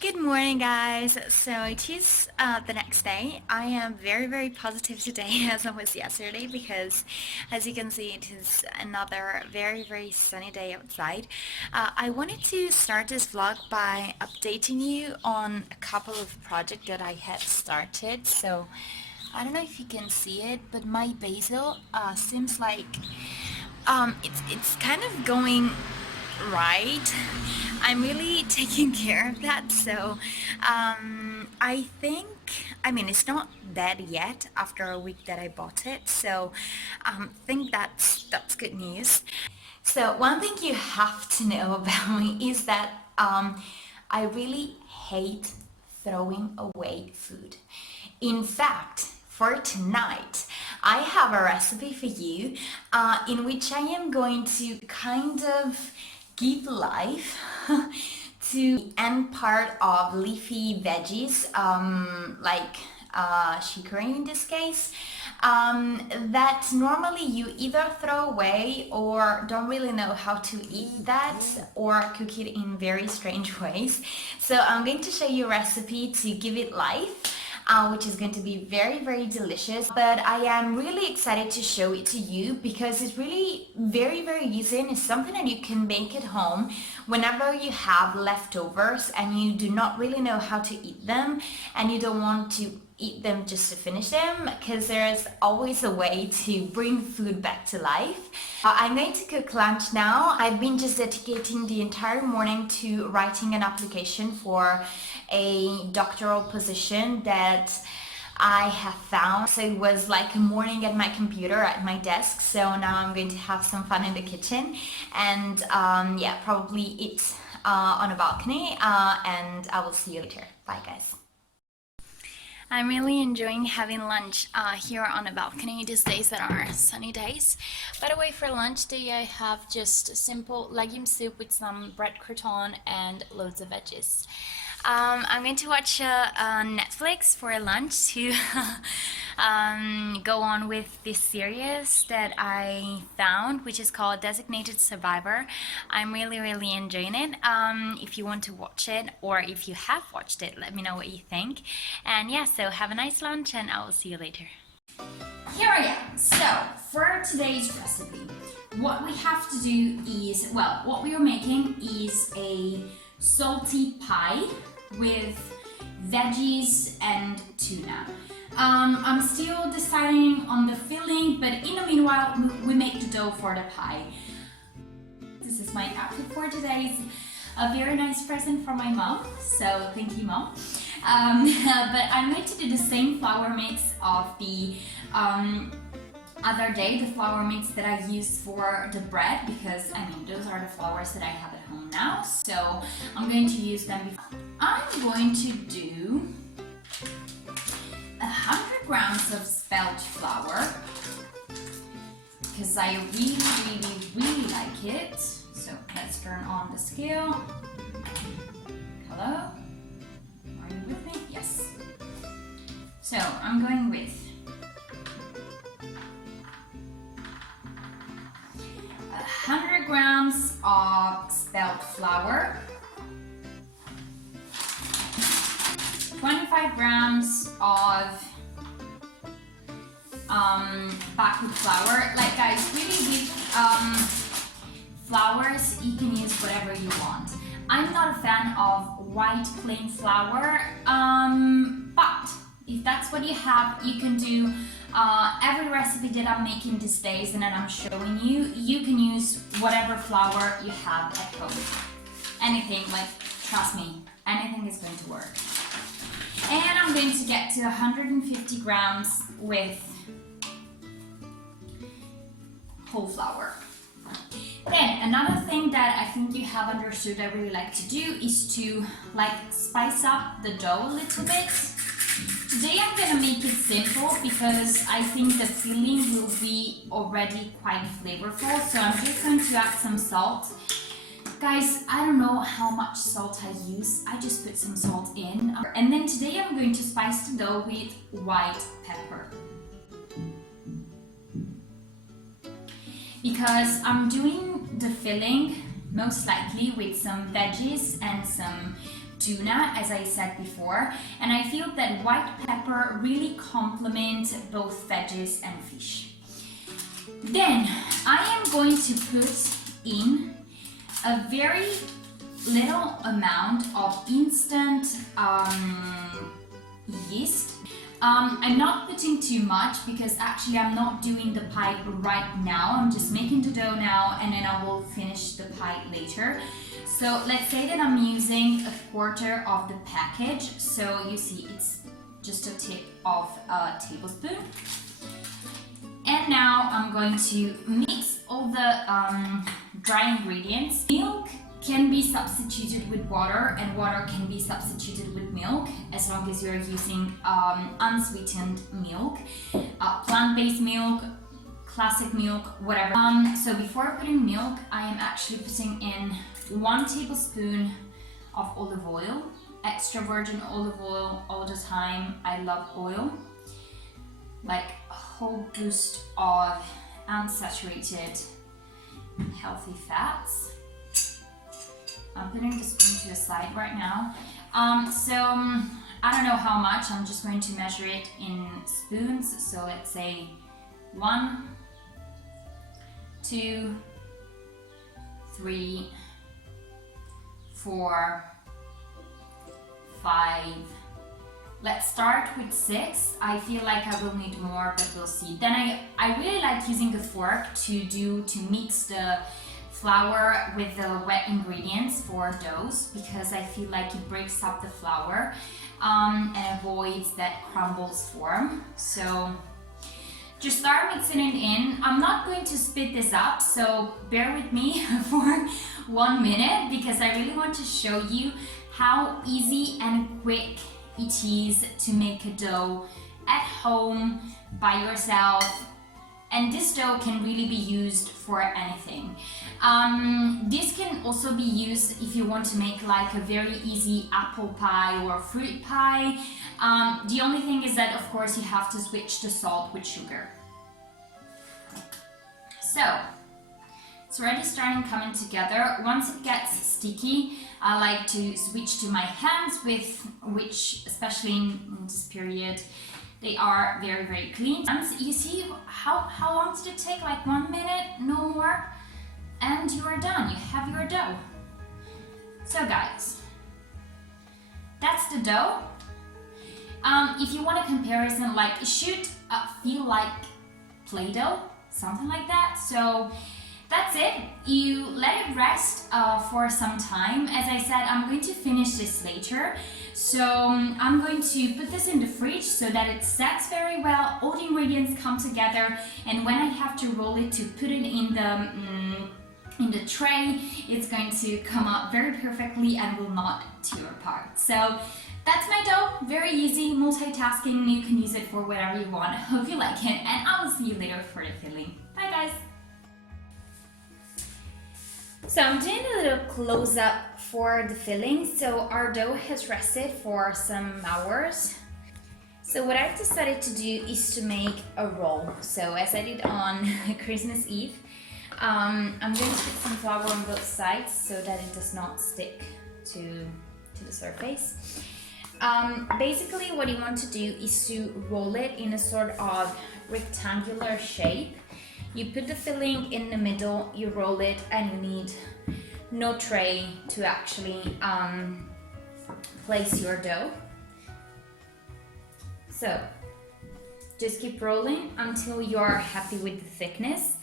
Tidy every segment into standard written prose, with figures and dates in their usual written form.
Good morning, guys. So it is the next day. I am very positive today as I was yesterday because as you can see it is another very sunny day outside. I wanted to start this vlog by updating you on a couple of projects that I had started. So I don't know if you can see it, but my basil seems like it's kind of going right. I'm really taking care of that, so I think, I mean, it's not dead yet after a week that I bought it, so I think that's good news. So one thing you have to know about me is that I really hate throwing away food. In fact, for tonight, I have a recipe for you in which I am going to kind of give life to the end part of leafy veggies, like chicory in this case, that normally you either throw away or don't really know how to eat that or cook it in very strange ways. So I'm going to show you a recipe to give it life. Which is going to be very delicious, but I am really excited to show it to you because it's really very easy and it's something that you can make at home whenever you have leftovers and you do not really know how to eat them and you don't want to eat them just to finish them, because there's always a way to bring food back to life. I'm going to cook lunch now. I've been just dedicating the entire morning to writing an application for a doctoral position that I have found. So it was like a morning at my computer at my desk, so now I'm going to have some fun in the kitchen and yeah, probably eat on a balcony and I will see you later. Bye guys. I'm really enjoying having lunch here on a balcony these days that are sunny days. By the way, for lunch today I have just simple legume soup with some bread crouton and loads of veggies. I'm going to watch Netflix for lunch to go on with this series that I found, which is called Designated Survivor. I'm really enjoying it. If you want to watch it or if you have watched it, let me know what you think. And yeah, so have a nice lunch and I will see you later. Here I am. So for today's recipe, what we have to do is, well, what we are making is a salty pie with veggies and tuna. I'm still deciding on the filling, but in the meanwhile we make the dough for the pie. This is my outfit for today. It's a very nice present from my mom, so thank you, Mom. But I'm going to do the same flour mix of the other day, the flour mix that I used for the bread, because I mean those are the flours that I have at home now, so I'm going to use them. I'm going to do 100 grams of spelt flour because I really like it. So let's turn on the scale. Hello? Are you with me? Yes. So I'm going with 100 grams of spelt flour, 25 grams of bakery flour. Like guys, really with flours you can use whatever you want. I'm not a fan of white plain flour, but if that's what you have, you can do every recipe that I'm making these days and that I'm showing you, you can use whatever flour you have at home. Anything, like, trust me, anything is going to work. And I'm going to get to 150 grams with whole flour. Then another thing that I think you have understood I really like to do is to like spice up the dough a little bit. Today I'm gonna make it simple because I think the filling will be already quite flavorful, so I'm just going to add some salt. Guys, I don't know how much salt I use, I just put some salt in. And then today I'm going to spice the dough with white pepper. Because I'm doing the filling most likely with some veggies and some tuna, as I said before, and I feel that white pepper really complements both veggies and fish. Then I am going to put in a very little amount of instant yeast. I'm not putting too much because actually I'm not doing the pie right now. I'm just making the dough now and then I will finish the pie later. So let's say that I'm using a quarter of the package. So you see it's just a tip of a tablespoon. And now I'm going to mix all the dry ingredients. Milk can be substituted with water and water can be substituted with milk as long as you're using unsweetened milk, plant-based milk, classic milk, whatever. So before putting milk, I am actually putting in 1 tablespoon of olive oil, extra virgin olive oil all the time. I love oil, like a whole boost of unsaturated healthy fats. I'm putting the spoon to the side right now. I don't know how much, I'm just going to measure it in spoons. So let's say 1, 2, 3, 4, 5. Let's start with 6. I feel like I will need more, but we'll see. Then I really like using a fork to mix the flour with the wet ingredients for doughs because I feel like it breaks up the flour and avoids that crumbles form. So just start mixing it in. I'm not going to speed this up, so bear with me for 1 minute because I really want to show you how easy and quick it is to make a dough at home by yourself. And this dough can really be used for anything. This can also be used if you want to make like a very easy apple pie or fruit pie. The only thing is that of course you have to switch the salt with sugar. So it's already starting coming together. Once it gets sticky, I like to switch to my hands, with which, especially in this period, they are very, very clean. And you see how long did it take? Like 1 minute, no more, and you are done. You have your dough. So guys, that's the dough. If you want a comparison, like it should feel like Play-Doh, something like that. So that's it. You let it rest for some time. As I said, I'm going to finish this later. So I'm going to put this in the fridge so that it sets very well, all the ingredients come together, and when I have to roll it to put it in the tray, it's going to come out very perfectly and will not tear apart. So that's my dough, very easy, multitasking, you can use it for whatever you want. Hope you like it, and I will see you later for the filling. Bye guys! So I'm doing a little close-up for the filling. So our dough has rested for some hours. So what I've decided to do is to make a roll. So as I did on Christmas Eve, I'm going to put some flour on both sides so that it does not stick to the surface. Basically what you want to do is to roll it in a sort of rectangular shape. You put the filling in the middle, you roll it, and you need no tray to actually place your dough. So just keep rolling until you're happy with the thickness.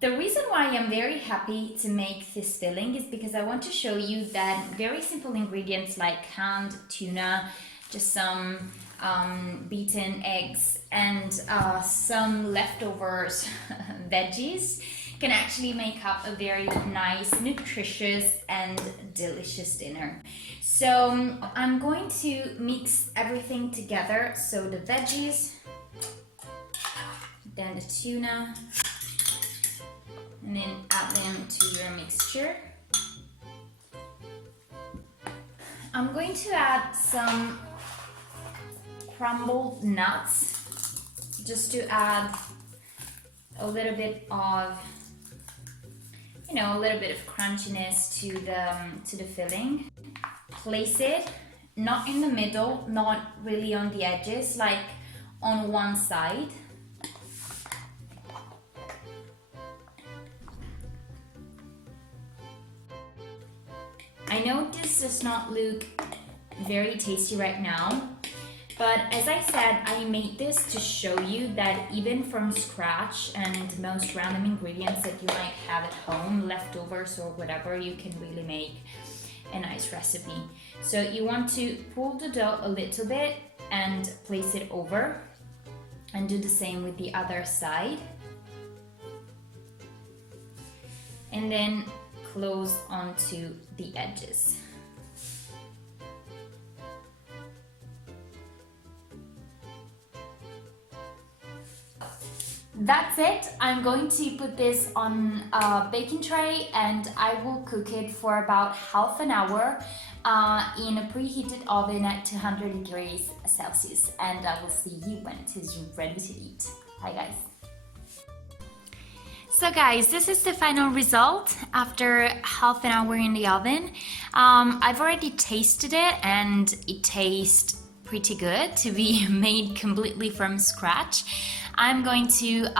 The reason why I'm very happy to make this filling is because I want to show you that very simple ingredients like canned tuna, just some beaten eggs and some leftovers veggies can actually make up a very nice, nutritious and delicious dinner. So I'm going to mix everything together. So the veggies, then the tuna, and then add them to your mixture. I'm going to add some crumbled nuts just to add a little bit of, a little bit of crunchiness to the filling. place it not in the middle, not really on the edges, like on one side. I know this does not look very tasty right now, but as I said, I made this to show you that even from scratch and most random ingredients that you might have at home, leftovers or whatever, you can really make a nice recipe. So you want to pull the dough a little bit and place it over, and do the same with the other side. And then close onto the edges. That's it. I'm going to put this on a baking tray and I will cook it for about half an hour in a preheated oven at 200 degrees Celsius, and I will see you when it is ready to eat. Bye guys. So guys, this is the final result after half an hour in the oven. I've already tasted it and it tastes pretty good to be made completely from scratch. I'm going to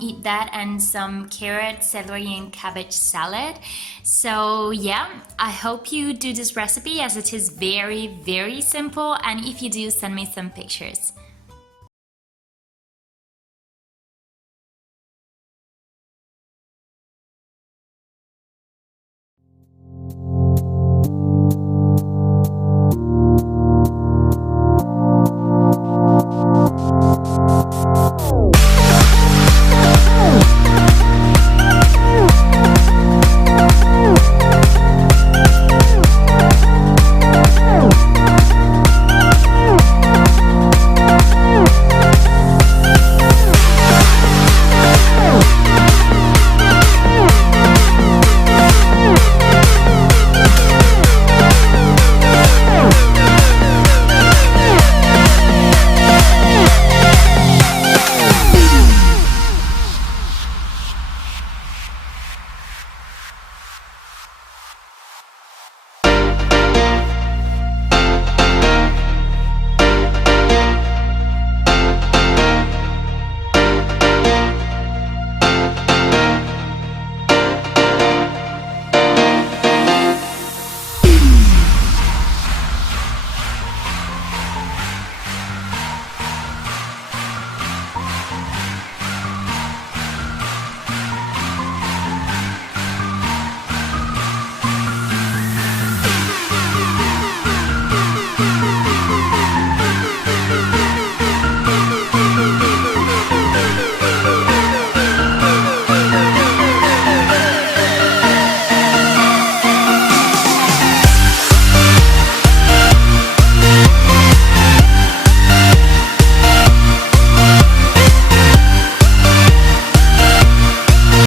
eat that and some carrot, celery and cabbage salad. So yeah, I hope you do this recipe as it is very, very simple, and if you do, send me some pictures.